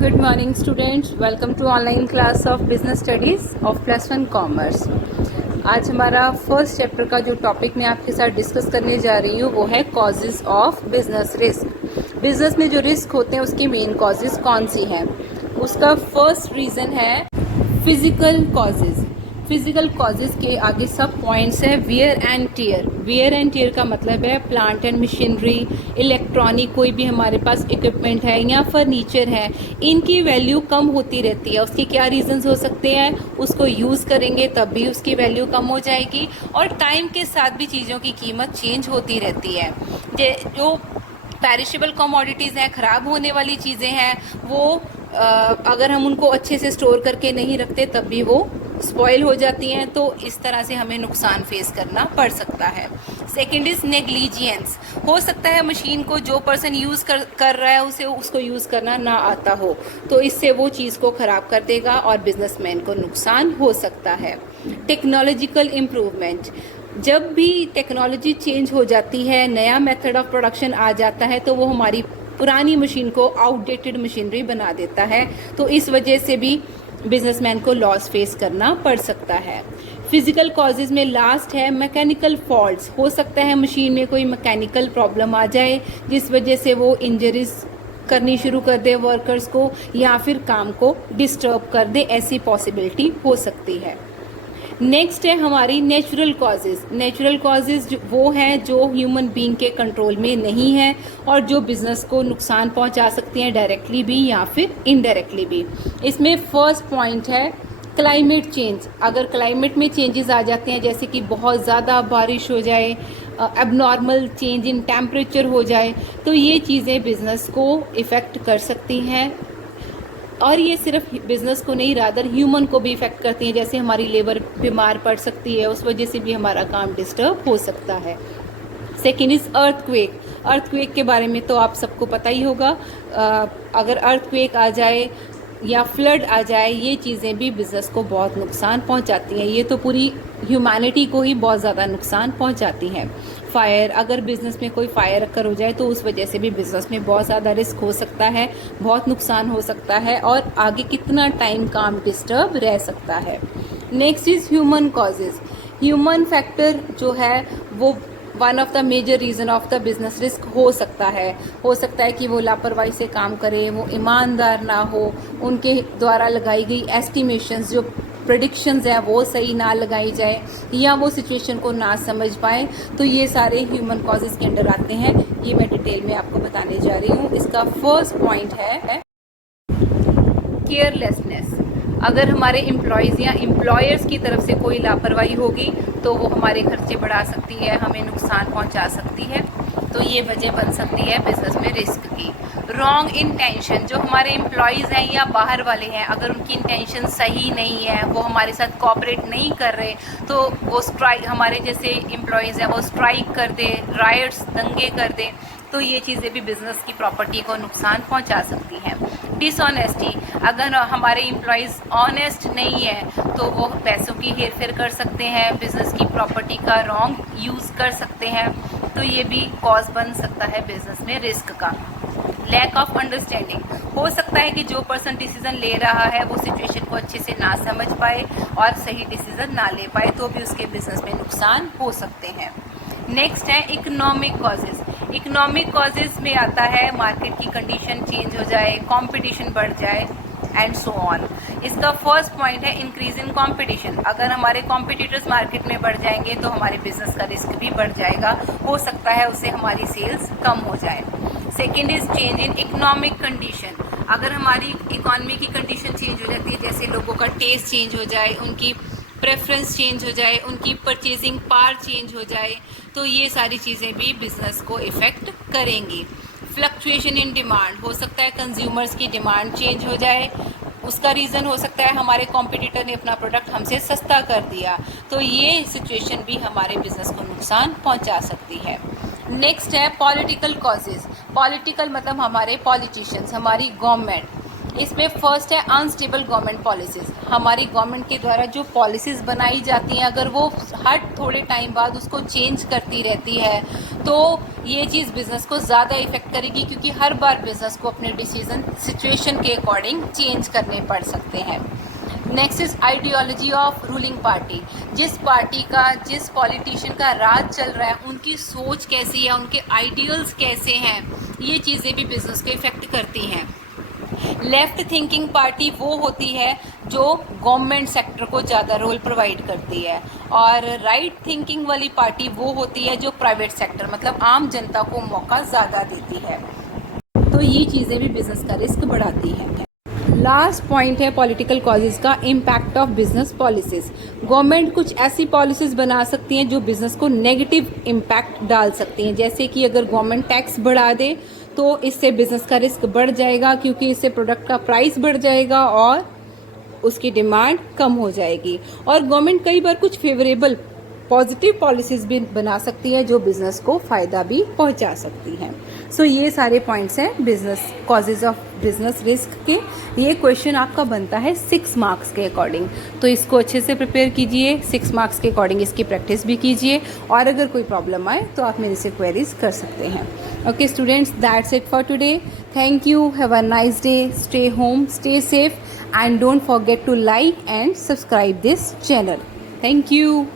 Good morning students, welcome to online class of business studies of +1 commerce। आज हमारा first chapter का जो topic मैं आपके साथ डिस्कस करने जा रही हूँ वो है causes of business risk. Business में जो रिस्क होते हैं उसकी मेन कॉजेज कौन सी हैं? उसका फर्स्ट रीज़न है फिजिकल कॉजेज। फिजिकल कॉजेज के आगे सब पॉइंट्स है wear and tear. Wear and tear का मतलब है प्लांट एंड मशीनरी, इलेक्ट्रॉनिक कोई भी हमारे पास इक्विपमेंट है या फर्नीचर है, इनकी वैल्यू कम होती रहती है। उसके क्या रीजंस हो सकते हैं? उसको यूज़ करेंगे तब भी उसकी वैल्यू कम हो जाएगी और टाइम के साथ भी चीज़ों की कीमत चेंज होती रहती है। जो पेरिशेबल कमोडिटीज़ हैं, ख़राब होने वाली चीज़ें हैं, वो अगर हम उनको अच्छे से स्टोर करके नहीं रखते तब भी वो स्पॉइल हो जाती हैं, तो इस तरह से हमें नुकसान फेस करना पड़ सकता है। Second is negligence. हो सकता है मशीन को जो पर्सन यूज़ कर रहा है उसे उसको यूज़ करना ना आता हो, तो इससे वो चीज़ को ख़राब कर देगा और बिजनेसमैन को नुकसान हो सकता है। Technological improvement. जब भी टेक्नोलॉजी चेंज हो जाती है, नया मेथड ऑफ प्रोडक्शन आ जाता है, तो वो हमारी पुरानी मशीन को आउटडेटेड मशीनरी बना देता है, तो इस वजह से भी बिजनेसमैन को लॉस फेस करना पड़ सकता है। फिजिकल कॉजेज में लास्ट है मैकेनिकल फॉल्ट्स। हो सकता है मशीन में कोई मैकेनिकल प्रॉब्लम आ जाए जिस वजह से वो इंजरीज करनी शुरू कर दे वर्कर्स को या फिर काम को डिस्टर्ब कर दे, ऐसी पॉसिबिलिटी हो सकती है। नेक्स्ट है हमारी नेचुरल कॉजेज। नेचुरल कॉजेज वो हैं जो ह्यूमन बीइंग के कंट्रोल में नहीं है और जो बिजनेस को नुकसान पहुंचा सकती हैं डायरेक्टली भी या फिर इनडायरेक्टली भी। इसमें फर्स्ट पॉइंट है क्लाइमेट चेंज। अगर क्लाइमेट में चेंजेस आ जाते हैं, जैसे कि बहुत ज़्यादा बारिश हो जाए, एबनॉर्मल चेंज इन टेम्परेचर हो जाए, तो ये चीज़ें बिजनेस को इफ़ेक्ट कर सकती हैं और ये सिर्फ बिजनेस को नहीं, रादर ह्यूमन को भी इफेक्ट करती हैं। जैसे हमारी लेबर बीमार पड़ सकती है, उस वजह से भी हमारा काम डिस्टर्ब हो सकता है। Second is earthquake. अर्थक्वेक के बारे में तो आप सबको पता ही होगा। अगर अर्थक्वेक आ जाए या फ्लड आ जाए, ये चीज़ें भी बिजनेस को बहुत नुकसान पहुंचाती हैं। ये तो पूरी ह्यूमैनिटी को ही बहुत ज़्यादा नुकसान पहुंचाती हैं। फायर, अगर बिजनेस में कोई फायर अकर हो जाए तो उस वजह से भी बिजनेस में बहुत ज़्यादा रिस्क हो सकता है, बहुत नुकसान हो सकता है और आगे कितना टाइम काम डिस्टर्ब रह सकता है। Next is human causes. Human factor जो है वो one of the major reason of the business risk हो सकता है। हो सकता है कि वो लापरवाही से काम करे, वो ईमानदार ना हो, उनके द्वारा लगाई गई एस्टिमेशंस जो प्रेडिक्शंस हैं वो सही ना लगाई जाए या वो सिचुएशन को ना समझ पाए, तो ये सारे ह्यूमन कॉजेज़ के अंडर आते हैं। ये मैं डिटेल में आपको बताने जा रही हूँ। इसका फर्स्ट पॉइंट है केयरलेसनेस। अगर हमारे एम्प्लॉयज़ या एम्प्लॉयर्स की तरफ से कोई लापरवाही होगी तो वो हमारे खर्चे बढ़ा सकती है, हमें नुकसान पहुंचा सकती है, तो ये वजह बन सकती है बिजनेस में रिस्क की। Wrong intention. जो हमारे एम्प्लॉयज़ हैं या बाहर वाले हैं, अगर उनकी इंटेंशन सही नहीं है, वो हमारे साथ कोऑपरेट नहीं कर रहे, तो वो स्ट्राइक, हमारे जैसे एम्प्लॉयज़ हैं वो स्ट्राइक कर दे, राइट्स, दंगे कर दे, तो ये चीज़ें भी बिजनेस की प्रॉपर्टी को नुकसान पहुंचा सकती हैं। डिसऑनेस्टी। अगर हमारे एम्प्लॉयज़ ऑनेस्ट नहीं है तो वो पैसों की हेरफेर कर सकते हैं, बिजनेस की प्रॉपर्टी का रॉन्ग यूज़ कर सकते हैं, तो ये भी कॉज बन सकता है बिजनेस में रिस्क का। Lack of understanding. हो सकता है कि जो पर्सन डिसीजन ले रहा है वो सिचुएशन को अच्छे से ना समझ पाए और सही डिसीजन ना ले पाए, तो भी उसके बिजनेस में नुकसान हो सकते हैं। नेक्स्ट है इकोनॉमिक कॉजेज़। इकोनॉमिक कॉजेज़ में आता है मार्केट की कंडीशन चेंज हो जाए, कंपटीशन बढ़ जाए एंड सो ऑन। इसका फर्स्ट पॉइंट है इंक्रीज इन कंपटीशन। अगर हमारे कॉम्पिटिटर्स मार्केट में बढ़ जाएंगे तो हमारे बिजनेस का रिस्क भी बढ़ जाएगा, हो सकता है उससे हमारी सेल्स कम हो जाए। Second is change in economic condition. अगर हमारी इकोनॉमी की कंडीशन चेंज हो जाती है, जैसे लोगों का टेस्ट चेंज हो जाए, उनकी प्रेफरेंस चेंज हो जाए, उनकी परचेजिंग पावर चेंज हो जाए, तो ये सारी चीज़ें भी बिजनेस को इफ़ेक्ट करेंगी। Fluctuation in demand. हो सकता है कंज्यूमर्स की डिमांड चेंज हो जाए, उसका रीज़न हो सकता है हमारे कॉम्पिटिटर ने अपना प्रोडक्ट हमसे सस्ता कर दिया, तो ये सिचुएशन भी हमारे बिजनेस को नुकसान पहुंचा सकती है। नेक्स्ट है पॉलिटिकल कॉजेज़। पॉलिटिकल मतलब हमारे पॉलिटिशियंस, हमारी गवर्नमेंट, इसमें फर्स्ट है अनस्टेबल गवर्नमेंट पॉलिसीज़। हमारी गवर्नमेंट के द्वारा जो पॉलिसीज़ बनाई जाती हैं अगर वो हर थोड़े टाइम बाद उसको चेंज करती रहती है तो ये चीज़ बिज़नेस को ज़्यादा इफ़ेक्ट करेगी, क्योंकि हर बार बिज़नेस को अपने डिसीजन सिचुएशन के अकॉर्डिंग चेंज करने पड़ सकते हैं। Next is ideology of ruling party. जिस पार्टी का, जिस पॉलिटिशियन का राज चल रहा है उनकी सोच कैसी है, उनके आइडियल्स कैसे हैं, ये चीज़ें भी बिजनेस को इफेक्ट करती हैं। लेफ्ट थिंकिंग पार्टी वो होती है जो गवर्नमेंट सेक्टर को ज़्यादा रोल प्रोवाइड करती है, और राइट थिंकिंग वाली पार्टी वो होती है जो प्राइवेट सेक्टर मतलब आम जनता को मौका ज़्यादा देती है। तो ये चीज़ें भी बिजनेस का रिस्क बढ़ाती हैं। लास्ट पॉइंट है पॉलिटिकल कॉजेज का impact of business policies. Government कुछ ऐसी पॉलिसीज बना सकती हैं जो बिजनेस को नेगेटिव इम्पैक्ट डाल सकती हैं, जैसे कि अगर गवर्नमेंट टैक्स बढ़ा दे तो इससे बिजनेस का रिस्क बढ़ जाएगा, क्योंकि इससे प्रोडक्ट का प्राइस बढ़ जाएगा और उसकी डिमांड कम हो जाएगी। और गवर्नमेंट कई बार कुछ फेवरेबल पॉजिटिव पॉलिसीज भी बना सकती है जो बिजनेस को फायदा भी पहुंचा सकती हैं। सो ये सारे पॉइंट्स हैं business causes of business risk के। ये क्वेश्चन आपका बनता है 6 मार्क्स के अकॉर्डिंग, तो इसको अच्छे से प्रिपेयर कीजिए, 6 मार्क्स के अकॉर्डिंग इसकी प्रैक्टिस भी कीजिए, और अगर कोई प्रॉब्लम आए तो आप मेरे से क्वेरीज कर सकते हैं। Okay students, that's it for today. Thank you, have a nice day, stay home, stay safe, and don't forget to like and subscribe this channel. Thank you.